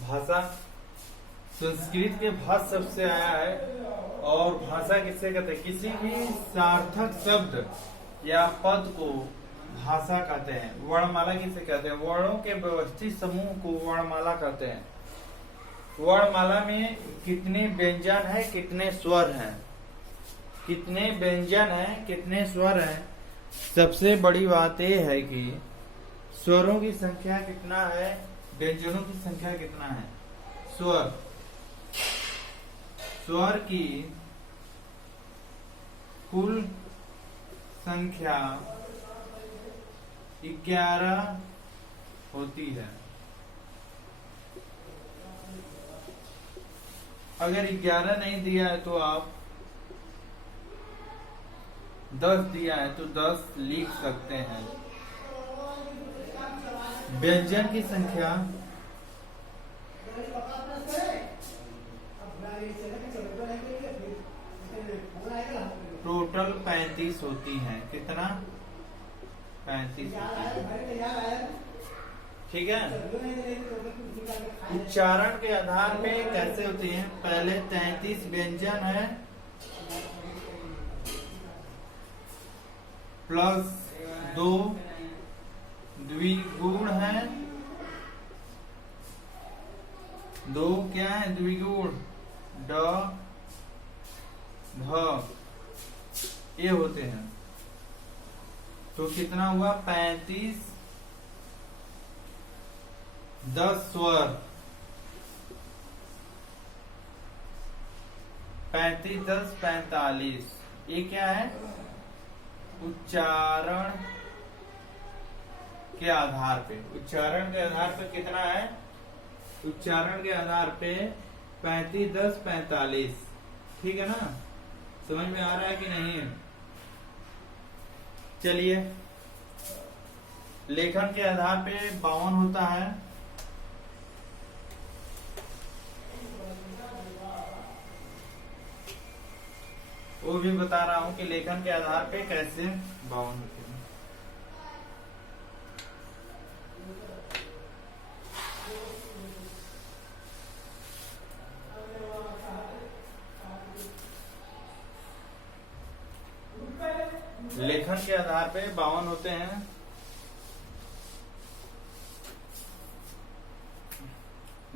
भाषा संस्कृत के भाष शब्द से आया है। और भाषा किससे कहते हैं? किसी भी सार्थक शब्द या पद को भाषा कहते हैं। वर्णमाला किसे कहते हैं? वर्णों के व्यवस्थित समूह को वर्णमाला कहते हैं। वर्णमाला में कितने व्यंजन है, कितने स्वर हैं? कितने व्यंजन है, कितने स्वर हैं? सबसे बड़ी बात यह है कि स्वरों की संख्या कितना है, व्यंजनों की संख्या कितना है। स्वर की कुल संख्या 11 होती है। अगर 11 नहीं दिया है तो आप 10 दिया है तो 10 लिख सकते हैं। व्यंजन की संख्या टोटल 35 होती है। कितना? 35 होती है। ठीक है। उच्चारण के आधार पे कैसे होती है? पहले 33 व्यंजन है प्लस 2 द्विगुण है। 2 क्या है? द्विगुण ड ध ये होते हैं। तो कितना हुआ? 35 10 स्वर 35 10 45। ये क्या है? उच्चारण के आधार पे। उच्चारण के आधार पे कितना है? उच्चारण के आधार पे 35 10 45। ठीक है ना? समझ में आ रहा है कि नहीं? चलिए, लेखन के आधार पे 52 होता है। वो भी बता रहा हूं कि लेखन के आधार पे कैसे 52 होते हैं। लेखन के आधार पे 52 होते हैं।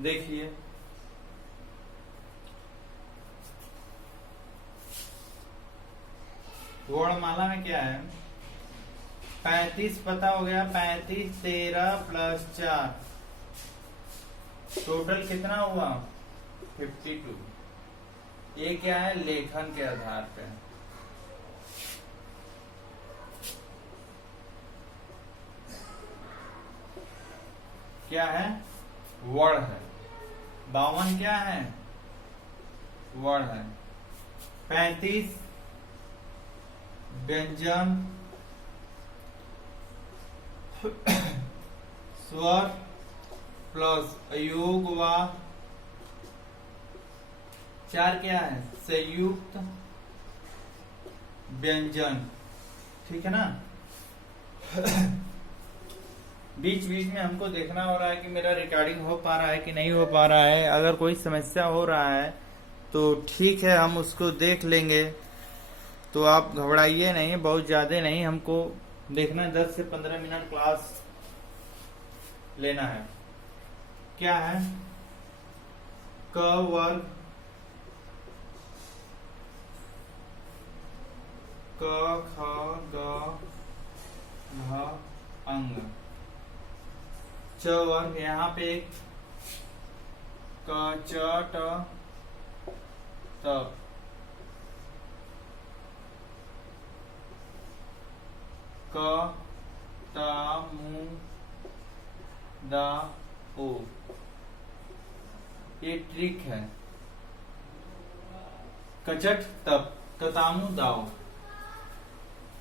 देखिए, वर्णमाला में क्या है? 35 पता हो गया। 35 13 प्लस 4 टोटल कितना हुआ? 52। ये क्या है? लेखन के आधार पे। क्या है? वर्ण है। 52 क्या है? वर्ण है। 35 व्यंजन स्वर प्लस अयोग व 4 क्या है? संयुक्त व्यंजन। ठीक है ना? बीच बीच में हमको देखना हो रहा है कि मेरा रिकॉर्डिंग हो पा रहा है कि नहीं हो पा रहा है। अगर कोई समस्या हो रहा है तो ठीक है, हम उसको देख लेंगे। तो आप घबराइए नहीं, बहुत ज्यादा नहीं। हमको देखना है 10 से 15 मिनट क्लास लेना है। क्या है? क वर्ग क ख ग घ अंग। च वर्ग यहाँ पे क च ट त। क त मु द ओ। ये ट्रिक है। कचट तप ततामु दाओ।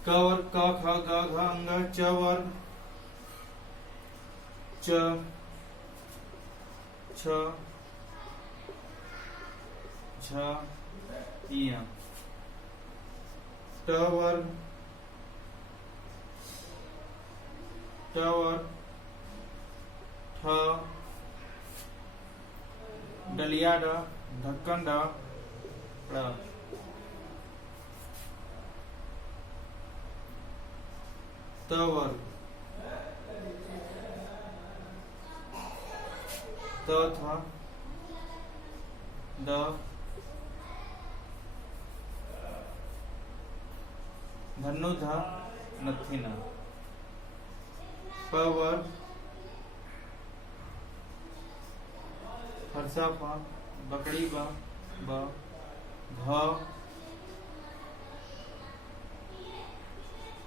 क वर्ग क ख ग घ अंग। च वर्ग च छ झ इय। ट वर्ग ट वर्ग, ठ, डलिया ड, ढक्कन ड, ड़, त वर्ग, त था, द, धनु धा, नथी न, प वर्ग, फरसा फ, बकड़ी ब, भ,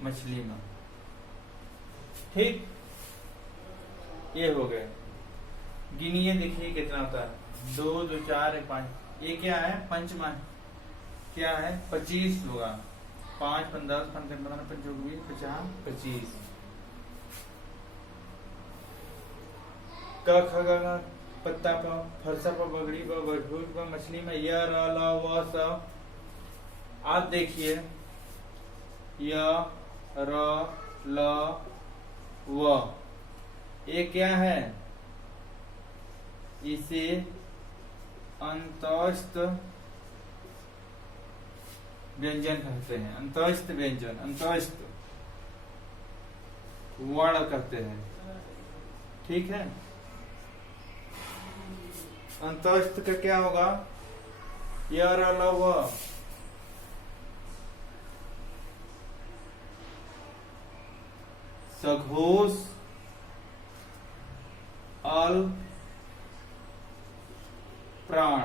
मछली में। ठीक, ये हो गए। गिनिए, देखिए कितना होता है। 2 2 4 1 5। ये क्या है? पंचमा क्या है? 25 होगा। 5 15 15 15 25 50 25। क ख ग घ, पत्ता प, फरसा प, बगड़ी प, बरहूर प, मछली में य र ल व स। आप देखिए, य र ल व, ये क्या है? इसे अंतस्थ व्यंजन कहते हैं। अंतस्थ व्यंजन, अंतस्थ वर्ण कहते हैं। ठीक है, अंतस्थ का क्या होगा? य र ल व, सघोष अल प्राण,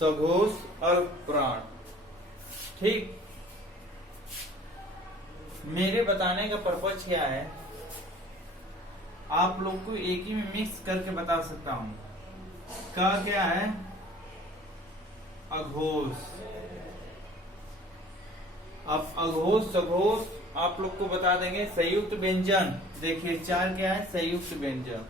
सघोष अल प्राण। ठीक, मेरे बताने का पर्पज क्या है? आप लोग को एक ही में मिक्स करके बता सकता हूं। का क्या है? अघोष। अब अघोष सघोष आप लोग को बता देंगे। संयुक्त व्यंजन देखिए, 4 क्या है? संयुक्त व्यंजन।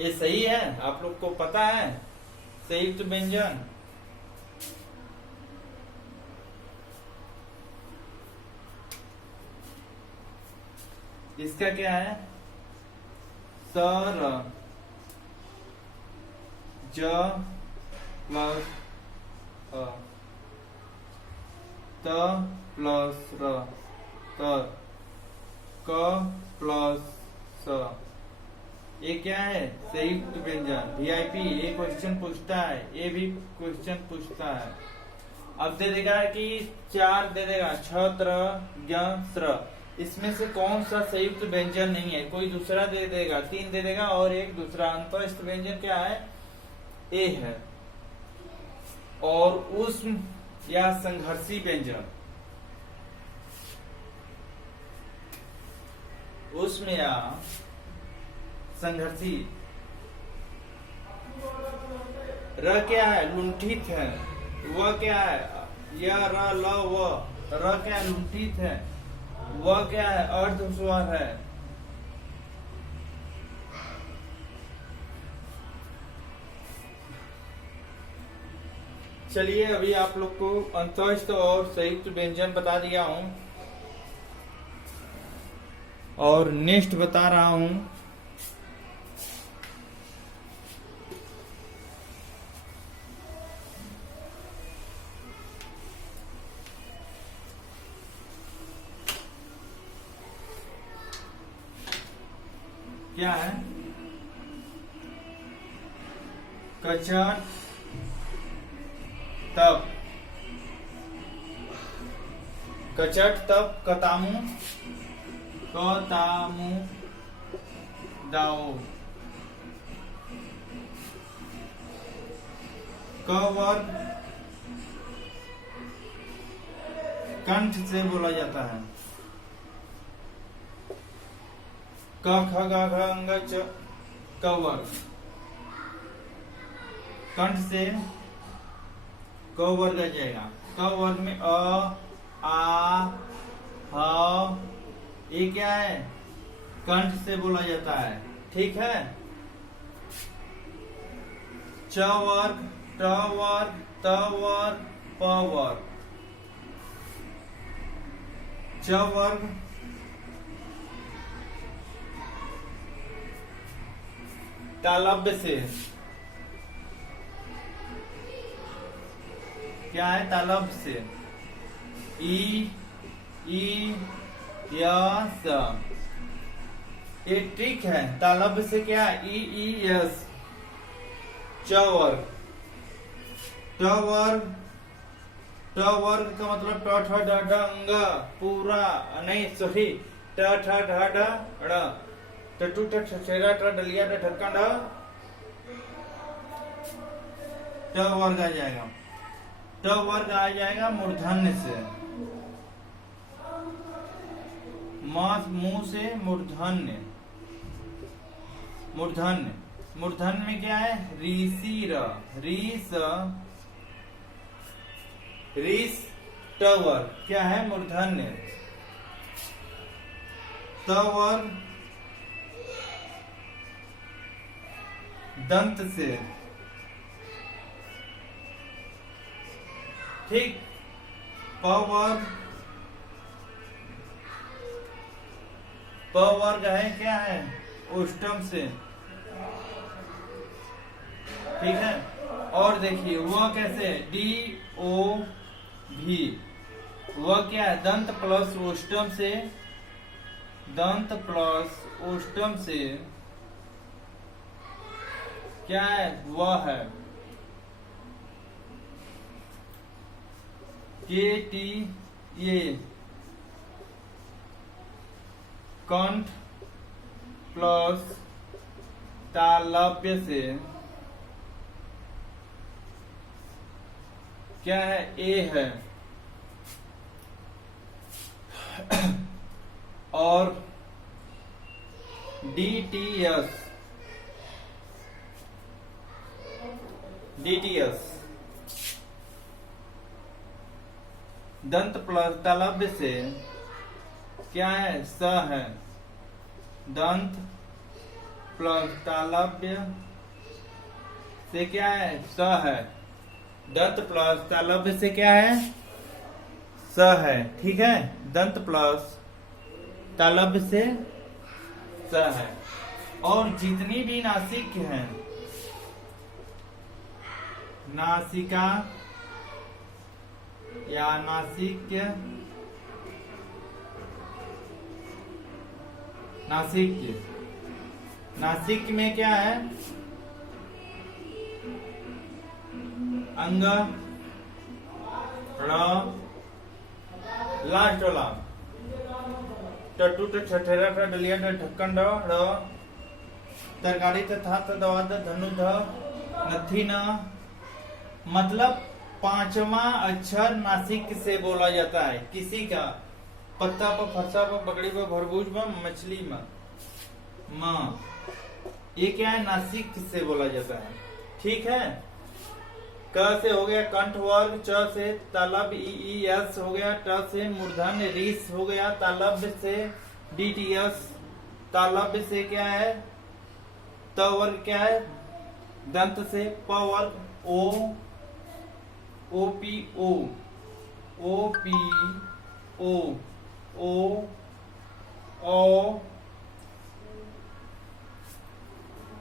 ये सही है? आप लोग को पता है संयुक्त व्यंजन? इसका क्या है? सर, ज प्लस अ, त प्लस र, त, क प्लस स। ये क्या है? संयुक्त व्यंजन। वीआईपी ये क्वेश्चन पूछता है, ये भी क्वेश्चन पूछता है। अब दे देगा कि 4 दे देगा, छत्र ज्ञ स्र। इसमें से कौन सा संयुक्त व्यंजन नहीं है? कोई दूसरा दे देगा, 3 दे देगा और एक दूसरा। अंतस्थ व्यंजन क्या है? ए है। और उष्म या संघर्षी व्यंजन, उष्म या संघर्षी। र क्या है? लुंठित है। व क्या है? य र ल व। र क्या है? लुंठित है। व क्या है? अर्ध स्वर है। चलिए, अभी आप लोग को अंतस्थ और संयुक्त व्यंजन बता दिया हूं, और नेक्स्ट बता रहा हूं क्या है? कचट तप, कचट तप, कतामू, कतामू दाओ। क वर्ग कंठ से बोला जाता है। क ख ग घ अंग च, क वर्ग कंठ से क वर्ग आ जाएगा। क वर्ग में अ, आ, ह, ये क्या है, कंठ से बोला जाता है, ठीक है। च वर्ग, ट वर्ग, त वर्ग, प वर्ग। च वर्ग तालव्य से, क्या है, तालव्य से, ई ई य स। ये ट्रिक है, तालव्य से क्या, ई ई यस। च वर्ग, ट वर्ग, ट वर्ग का मतलब ट ठ ड ढ अंग पूरा, नहीं सॉरी, ट ठ ढ ढ ड़, टटू ठ ठेरा ट डलिया ट ढक्कन ढ, ट वर्ग आ जाएगा। ट वर्ग आ जाएगा मूर्धन्य से, मुंह से मूर्धन्य। मूर्धन्य, मूर्धन्य में क्या है, ऋषि र, रीस रीस, ट वर्ग क्या है, मूर्धन्य। त वर्ग दंत से, ठीक। प वर्ग, प वर्ग है क्या है, ओष्ठम से, ठीक है। और देखिए वह कैसे, डी ओ भी, वह क्या है, दंत प्लस ओष्ठम से, दंत प्लस ओष्ठम से क्या है, वह है के टी, ये कंठ प्लस तालव्य से क्या है, ए है। और डी टी एस, DTS दंत प्लस तालव्य से क्या है, स है। दंत प्लस तालव्य से क्या है, स है। दंत प्लस तालव्य से क्या है, स है, ठीक है। दंत प्लस तालव्य से स है। और जितनी भी नासिक हैं, नासिका या नासिक्य, नासिक्य, नासिक में क्या है, अंग, ण, लास्ट वाला टटू ठठेरा ठ डलिया ठ ढक्कन ढ, तरकारी था दवा धनु ध, नथी न, मतलब पांचवा अक्षर नासिक से बोला जाता है। किसी का पत्ता पर, फरसा पर, बकड़ी पर, भरबूज पर, मछली में, मां, ये क्या है, नासिक से बोला जाता है, ठीक है। क से हो गया कंठ वर्ग, च से तालव्य ई एस हो गया, ट से मूर्धन्य रीस हो गया, तालव्य से DTS, तालव्य से क्या है, त वर्ग क्या है, दंत से, प वर्ग ओ पी ओ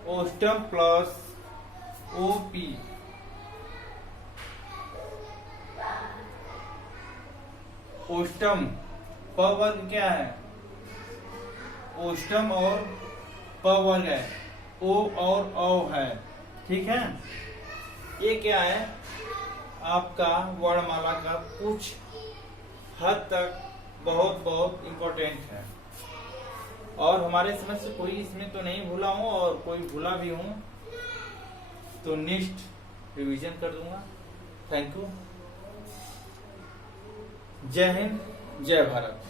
ओष्टम प्लस OP, ओष्टम, प वर्ग क्या है, ओष्टम और प वर्ग है, ओ और औ है, ठीक है। ये क्या है, आपका वर्णमाला का कुछ हद तक बहुत बहुत इम्पोर्टेंट है। और हमारे समझ से कोई इसमें तो नहीं भूला हूं, और कोई भूला भी हूं तो नेक्स्ट रिवीजन कर दूंगा। Thank you. जय हिंद, जय भारत।